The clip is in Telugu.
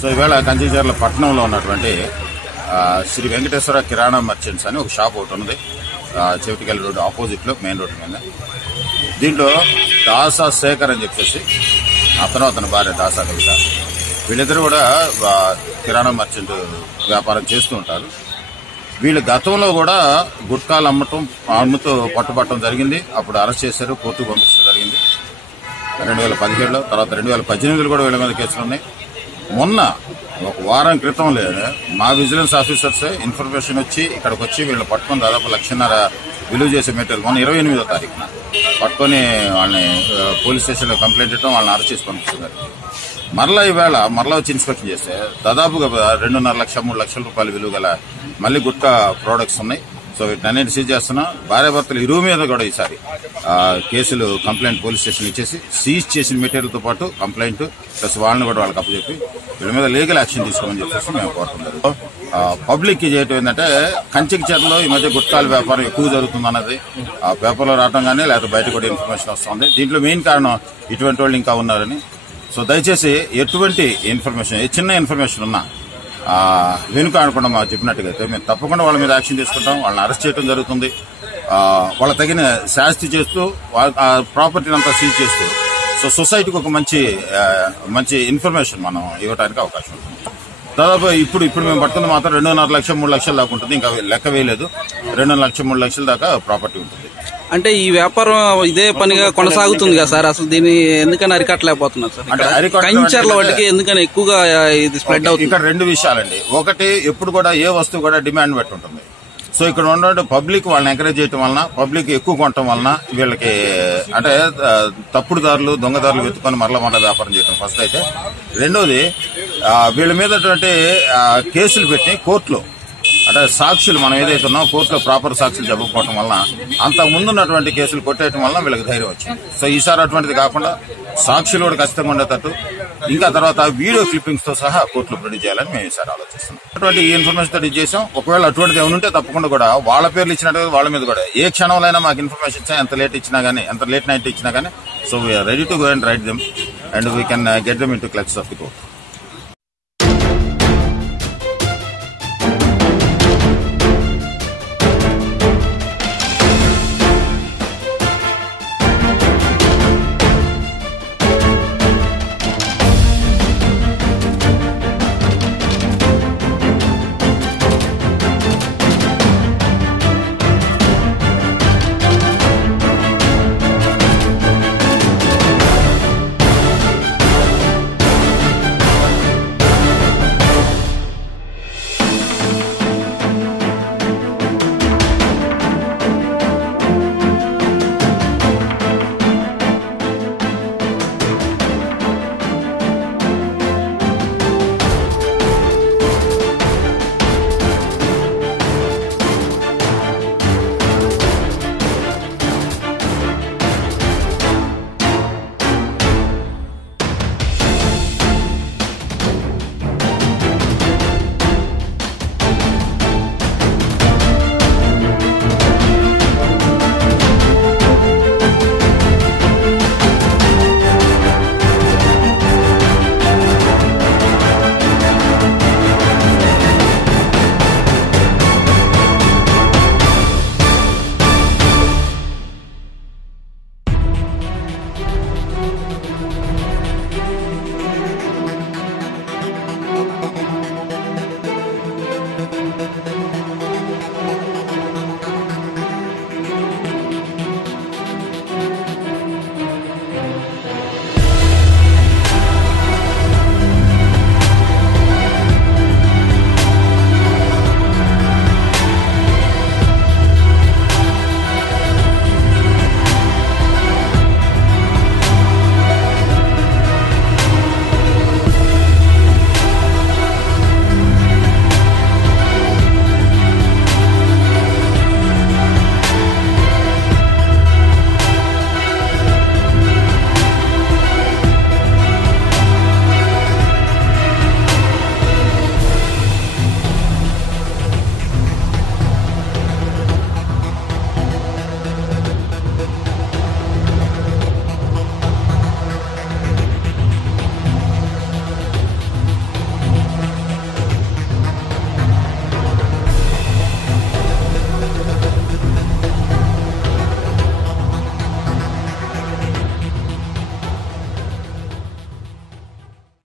సో ఈవేళ కంచిచర్ల పట్టణంలో ఉన్నటువంటి శ్రీ వెంకటేశ్వర కిరాణా మర్చెంట్స్ అని ఒక షాప్ ఒకటి ఉంది. చెవిటికల్ రోడ్ ఆపోజిట్ లో మెయిన్ రోడ్ మీద. దీంట్లో దాసా శేఖర్ అని చెప్పేసి అతని భార్య దాసా కవిత, వీళ్ళిద్దరు కూడా కిరాణా మర్చెంట్ వ్యాపారం చేస్తూ ఉంటారు. వీళ్ళు గతంలో కూడా గుట్కాలు అమ్ముతూ పట్టుబట్టడం జరిగింది. అప్పుడు అరెస్ట్ చేశారు, కోర్టుకు పంపించడం జరిగింది 2017లో. తర్వాత 2018లో కూడా వీళ్ళ మీద కేసులు ఉన్నాయి. మొన్న ఒక వారం క్రితం మా విజిలెన్స్ ఆఫీసర్సే ఇన్ఫర్మేషన్ వచ్చి ఇక్కడికి వచ్చి వీళ్ళని పట్టుకొని దాదాపు 1,50,000 విలువ చేసే మెటీరియల్ మొన్న 28వ తారీఖున పట్టుకొని వాళ్ళని పోలీస్ స్టేషన్లో కంప్లైంట్ ఇవ్వడం, వాళ్ళని అరెస్ట్ చేసి పంపిస్తున్నారు. మరలా ఈవేళ వచ్చి ఇన్స్పెక్షన్ చేస్తే దాదాపుగా 2.5 లక్షలు 3 లక్షల రూపాయల విలువ గల మళ్లీ గుట్కా ప్రోడక్ట్స్ ఉన్నాయి. సో వీటిని సీజ్ చేస్తున్నాం. భార్యాభర్తలు ఇరువు మీద కూడా ఈసారి కేసులు కంప్లైంట్ పోలీస్ స్టేషన్ ఇచ్చేసి సీజ్ చేసిన మెటీరియల్ తో పాటు కంప్లైంట్ ప్లస్ వాళ్ళని కూడా వాళ్ళకి అప్పచెప్పి వీళ్ళ మీద లీగల్ యాక్షన్ తీసుకోమని చెప్పేసి మేము కోరుతున్నారు. పబ్లిక్ కి చేయటం ఏంటంటే కంచిచర్లలో ఈ మధ్య గుట్కాల వ్యాపారం ఎక్కువ జరుగుతుంది అన్నది ఆ పేపర్లో రావడం కానీ లేకపోతే బయట కూడా ఇన్ఫర్మేషన్ వస్తుంది. దీంట్లో మెయిన్ కారణం ఇటువంటి వాళ్ళు ఇంకా ఉన్నారని. సో దయచేసి ఎటువంటి ఇన్ఫర్మేషన్ చిన్న ఇన్ఫర్మేషన్ ఉన్నా వెనుక అనకుండా మాకు చెప్పినట్టుగా అయితే మేము తప్పకుండా వాళ్ళ మీద యాక్షన్ తీసుకుంటాం. వాళ్ళని అరెస్ట్ చేయడం జరుగుతుంది. వాళ్ళ తగిన శాస్తి చేస్తూ ప్రాపర్టీని అంతా సీజ్ చేస్తూ సో సొసైటీకి ఒక మంచి ఇన్ఫర్మేషన్ మనం ఇవ్వడానికి అవకాశం ఉంటుంది. దాదాపు ఇప్పుడు మేము పట్టుకుంది మాత్రం 2.5 లక్షలు 3 లక్షలు దాకా ఉంటుంది. ఇంకా లెక్క వేయలేదు. 2.5 లక్షలు 3 లక్షల దాకా ప్రాపర్టీ ఉంటుంది. అంటే ఈ వ్యాపారం ఇదే పనిగా కొనసాగుతుంది కదా సార్, అసలు దీన్ని ఎందుకని అరికట్టలేకపోతున్నారు సార్? అంటే కంచర్ల వాటికి ఎందుకని ఎక్కువగా ఇది స్ప్రెడ్ అవుతుంది? ఇక్కడ 2 విషయాలండి. ఒకటి, ఎప్పుడు కూడా ఏ వస్తువు కూడా డిమాండ్ బట్టి ఉంటుంది. సో ఇక్కడ ఉన్న పబ్లిక్ వాళ్ళని ఎంకరేజ్ చేయడం వలన, పబ్లిక్ ఎక్కువ కొనటం వలన వీళ్ళకి అంటే తప్పుడు దారులు దొంగదారులు వెతుకొని మరల వ్యాపారం చేయడం ఫస్ట్ అయితే. రెండోది, వీళ్ళ మీద కేసులు పెట్టి కోర్టులో అంటే సాక్షులు మనం ఏదైతే ఉన్నామో కోర్టులో ప్రాపర్ సాక్షులు చెప్పకపోవడం వలన అంతకు ముందున్నటువంటి కేసులు కొట్టేయడం వలన వీళ్ళకి ధైర్యం వచ్చింది. సో ఈసారి అటువంటిది కాకుండా సాక్షులు కూడా ఖచ్చితంగా ఉండేటట్టు ఇంకా తర్వాత వీడియో క్లిప్పింగ్స్ తో సహా కోర్టులో ప్రొడ్యూస్ చేయాలని మేము ఈసారి ఆలోచిస్తున్నాం. అటువంటి ఈ ఇన్ఫర్మేషన్ తో చేసాం. ఒకవేళ అటువంటిది ఏమైనా ఉంటే తప్పకుండా కూడా వాళ్ళ పేర్లు ఇచ్చినట్టుగా వాళ్ళ మీద కూడా ఏ క్షణంలో మాకు ఇన్ఫర్మేషన్ ఇచ్చా, ఎంత లేట్ ఇచ్చినా గానీ, ఎంత లేట్ నైట్ ఇచ్చినా గానీ, so we're ready to go and write them and we can get them into clutches of the court.